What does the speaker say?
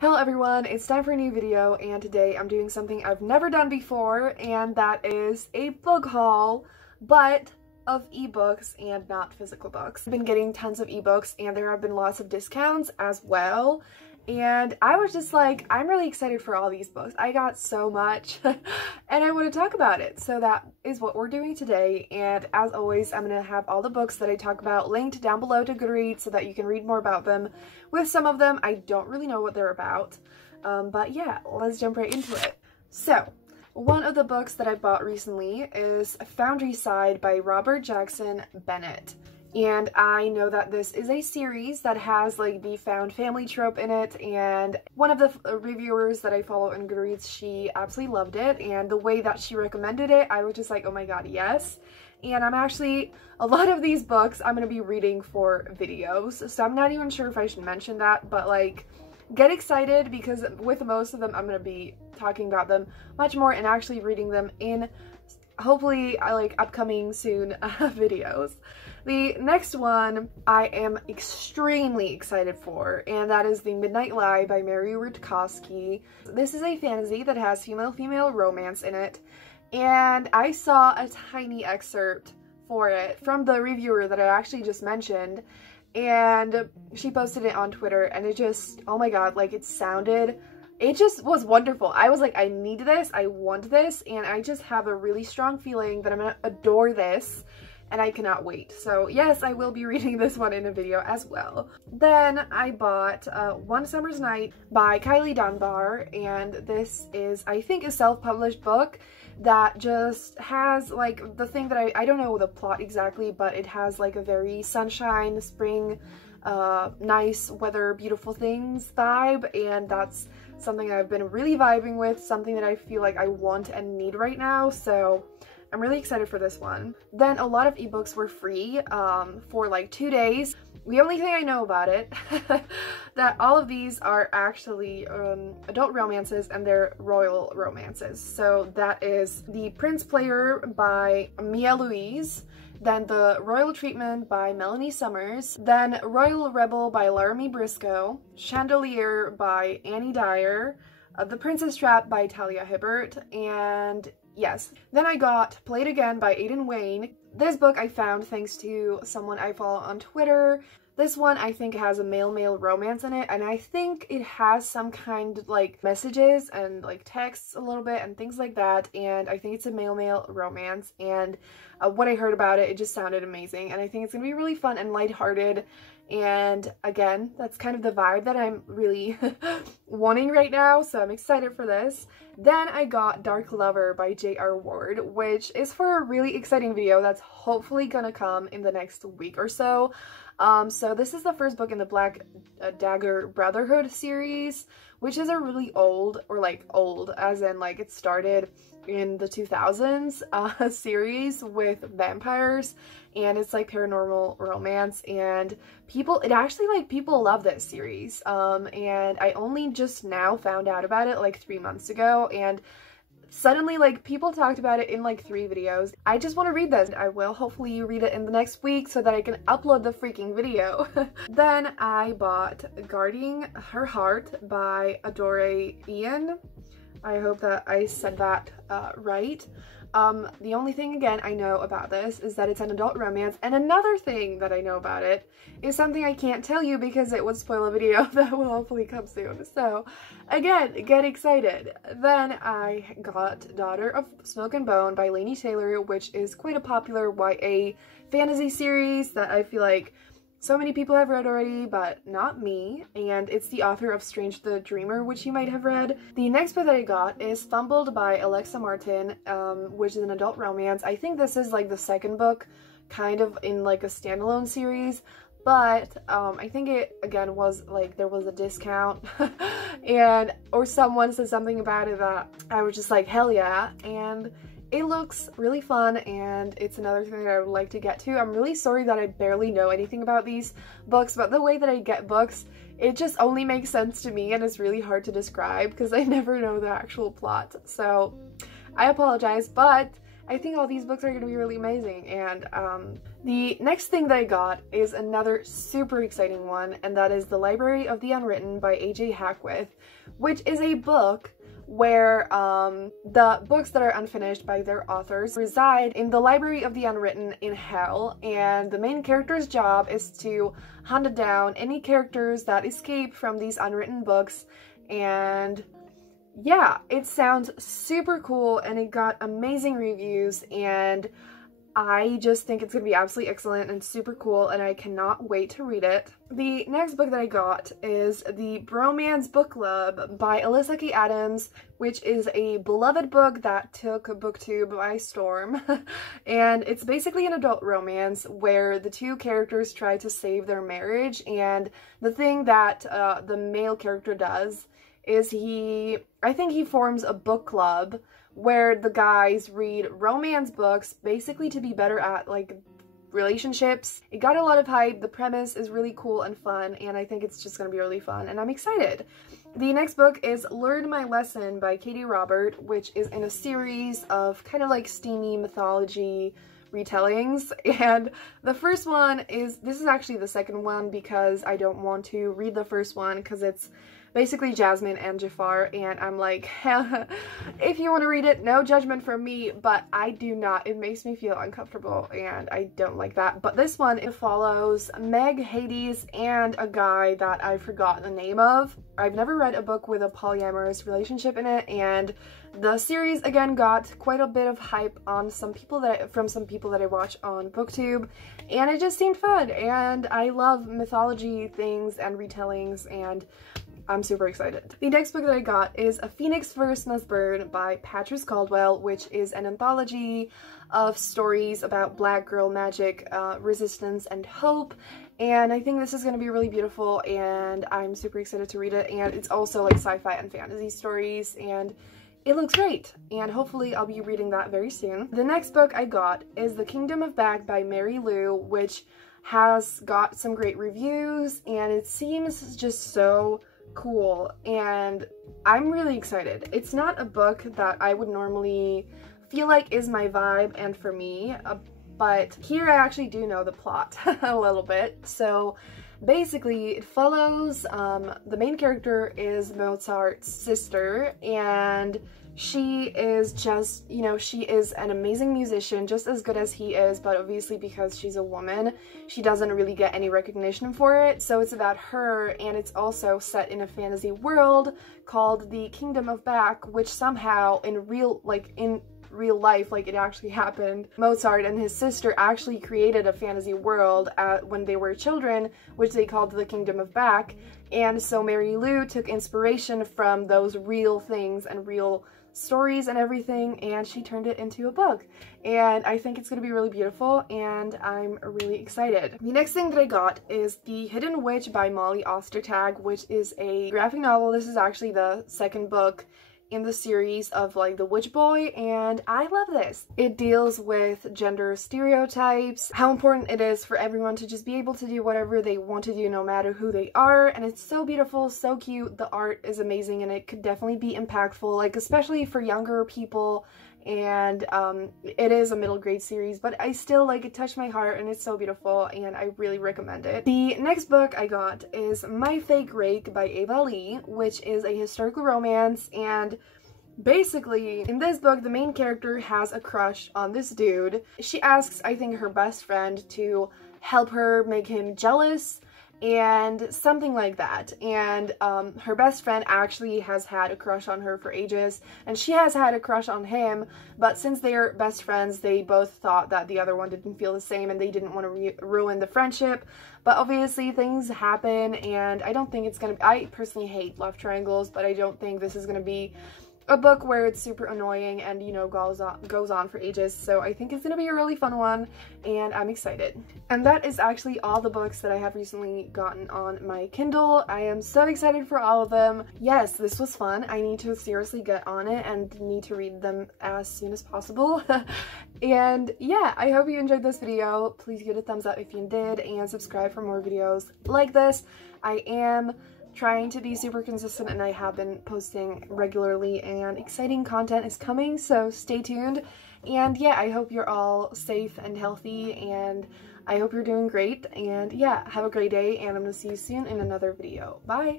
Hello everyone, it's time for a new video, and today I'm doing something I've never done before, and that is a book haul, but of ebooks and not physical books. I've been getting tons of ebooks and there have been lots of discounts as well, and I was just like, I'm really excited for all these books. I got so much and I want to talk about it. So that is what we're doing today, and as always I'm going to have all the books that I talk about linked down below to Goodreads so that you can read more about them. With some of them I don't really know what they're about, but yeah, let's jump right into it. So one of the books that I bought recently is Foundry Side by Robert Jackson Bennett. And I know that this is a series that has like the found family trope in it, and one of the reviewers that I follow in Goodreads, she absolutely loved it, and the way that she recommended it, I was just like, oh my god, yes. And I'm actually, a lot of these books I'm going to be reading for videos, so I'm not even sure if I should mention that, but like, get excited because with most of them I'm going to be talking about them much more and actually reading them in hopefully like upcoming soon videos. The next one I am extremely excited for, and that is The Midnight Lie by Mary Rutkowski. This is a fantasy that has female-female romance in it, and I saw a tiny excerpt for it from the reviewer that I actually just mentioned, and she posted it on Twitter, and it just, oh my god, like it just was wonderful. I was like, I need this, I want this, and I just have a really strong feeling that I'm gonna adore this, and I cannot wait. So yes, I will be reading this one in a video as well. Then I bought One Summer's Night by Kylie Dunbar, and this is, I think, a self-published book that just has like the thing that I don't know the plot exactly, but it has like a very sunshine, spring, nice weather, beautiful things vibe, and that's something I've been really vibing with, something that I feel like I want and need right now, so I'm really excited for this one. Then a lot of ebooks were free for like 2 days. The only thing I know about it, that all of these are actually adult romances, and they're royal romances. So that is The Prince Player by Mia Louise, then The Royal Treatment by Melanie Summers, then Royal Rebel by Laramie Briscoe, Chandelier by Annie Dyer, The Princess Trap by Talia Hibbert, and yes. Then I got Played Again by Aidan Wayne. This book I found thanks to someone I follow on Twitter. This one I think has a male-male romance in it, and I think it has some kind of like messages and like texts a little bit and things like that, and I think it's a male-male romance, and what I heard about it, it just sounded amazing, and I think it's gonna be really fun and lighthearted. And again, that's kind of the vibe that I'm really wanting right now, so I'm excited for this. Then I got Dark Lover by J.R. Ward, which is for a really exciting video that's hopefully gonna come in the next week or so. So this is the first book in the Black Dagger Brotherhood series, which is a really old, or like old as in like it started in the 2000s series with vampires, and it's like paranormal romance, and people love this series, and I only just now found out about it like 3 months ago, and suddenly like people talked about it in like 3 videos. I just want to read this. I will hopefully read it in the next week so that I can upload the freaking video. Then I bought Guarding Her Heart by Adore Ian. I hope that I said that right. The only thing again I know about this is that it's an adult romance, and another thing that I know about it is something I can't tell you because it would spoil a video that will hopefully come soon. So again, get excited. Then I got Daughter of Smoke and Bone by Laini Taylor, which is quite a popular YA fantasy series that I feel like so many people have read already, but not me, and it's the author of Strange the Dreamer, which you might have read. The next book that I got is Fumbled by Alexa Martin, which is an adult romance. I think this is like the second book, kind of in like a standalone series, but I think it, again, was like there was a discount, or someone said something about it that I was just like, hell yeah, and it looks really fun, and it's another thing that I would like to get to. I'm really sorry that I barely know anything about these books, but the way that I get books, it just only makes sense to me, and it's really hard to describe because I never know the actual plot. So I apologize, but I think all these books are going to be really amazing. And the next thing that I got is another super exciting one, and that is The Library of the Unwritten by A.J. Hackwith, which is a book where the books that are unfinished by their authors reside in the Library of the Unwritten in hell, and the main character's job is to hunt down any characters that escape from these unwritten books. And yeah, it sounds super cool, and it got amazing reviews, and I just think it's going to be absolutely excellent and super cool, and I cannot wait to read it. The next book that I got is The Bromance Book Club by Alyssa K. Adams, which is a beloved book that took BookTube by storm. And it's basically an adult romance where the two characters try to save their marriage, and the thing that the male character does is I think he forms a book club where the guys read romance books basically to be better at like relationships. It got a lot of hype, the premise is really cool and fun, and I think it's just gonna be really fun, and I'm excited. The next book is Learn My Lesson by Katie Robert, which is in a series of kind of like steamy mythology retellings, and the first one this is actually the second one because I don't want to read the first one because it's basically Jasmine and Jafar, and I'm like, if you want to read it, no judgment from me, but I do not. It makes me feel uncomfortable, and I don't like that. But this one, it follows Meg, Hades, and a guy that I forgot the name of. I've never read a book with a polyamorous relationship in it, and the series again got quite a bit of hype on from some people that I watch on BookTube, and it just seemed fun, and I love mythology things and retellings, and I'm super excited. The next book that I got is A Phoenix First Must Burn by Patrice Caldwell, which is an anthology of stories about black girl magic, resistance, and hope. And I think this is going to be really beautiful, and I'm super excited to read it. And it's also like sci-fi and fantasy stories, and it looks great, and hopefully I'll be reading that very soon. The next book I got is The Kingdom of Back by Mary Lou, which has got some great reviews, and it seems just so cool, and I'm really excited. It's not a book that I would normally feel like is my vibe and for me, but here I actually do know the plot a little bit. So basically it follows, the main character is Mozart's sister, and she is just, you know, she is an amazing musician, just as good as he is, but obviously because she's a woman, she doesn't really get any recognition for it. So it's about her, and it's also set in a fantasy world called the Kingdom of Back, which somehow in real life, like it actually happened, Mozart and his sister actually created a fantasy world when they were children, which they called the Kingdom of Back. And so Mary Lou took inspiration from those real things and real stories and everything, and she turned it into a book, and I think it's going to be really beautiful, and I'm really excited. The next thing that I got is The Hidden Witch by Molly Ostertag, which is a graphic novel. This is actually the second book in the series of like The Witch Boy, and I love this. It deals with gender stereotypes, how important it is for everyone to just be able to do whatever they want to do no matter who they are, and it's so beautiful, so cute, the art is amazing, and it could definitely be impactful, like especially for younger people, and it is a middle grade series, but I still like it touched my heart, and it's so beautiful, and I really recommend it. The next book I got is My Fake Rake by Ava Lee, which is a historical romance, and basically in this book the main character has a crush on this dude. She asks, I think, her best friend to help her make him jealous and something like that, and her best friend actually has had a crush on her for ages, and she has had a crush on him, but since they're best friends they both thought that the other one didn't feel the same and they didn't want to ruin the friendship. But obviously things happen, and I don't think it's gonna be, I personally hate love triangles, but I don't think this is gonna be a book where it's super annoying and, you know, goes on for ages. So I think it's gonna be a really fun one, and I'm excited. And that is actually all the books that I have recently gotten on my Kindle. I am so excited for all of them. Yes, this was fun. I need to seriously get on it and need to read them as soon as possible. And yeah, I hope you enjoyed this video. Please give it a thumbs up if you did, and subscribe for more videos like this. I am trying to be super consistent, and I have been posting regularly, and exciting content is coming, so stay tuned. And yeah, I hope you're all safe and healthy, and I hope you're doing great, and yeah, have a great day, and I'm gonna see you soon in another video. Bye!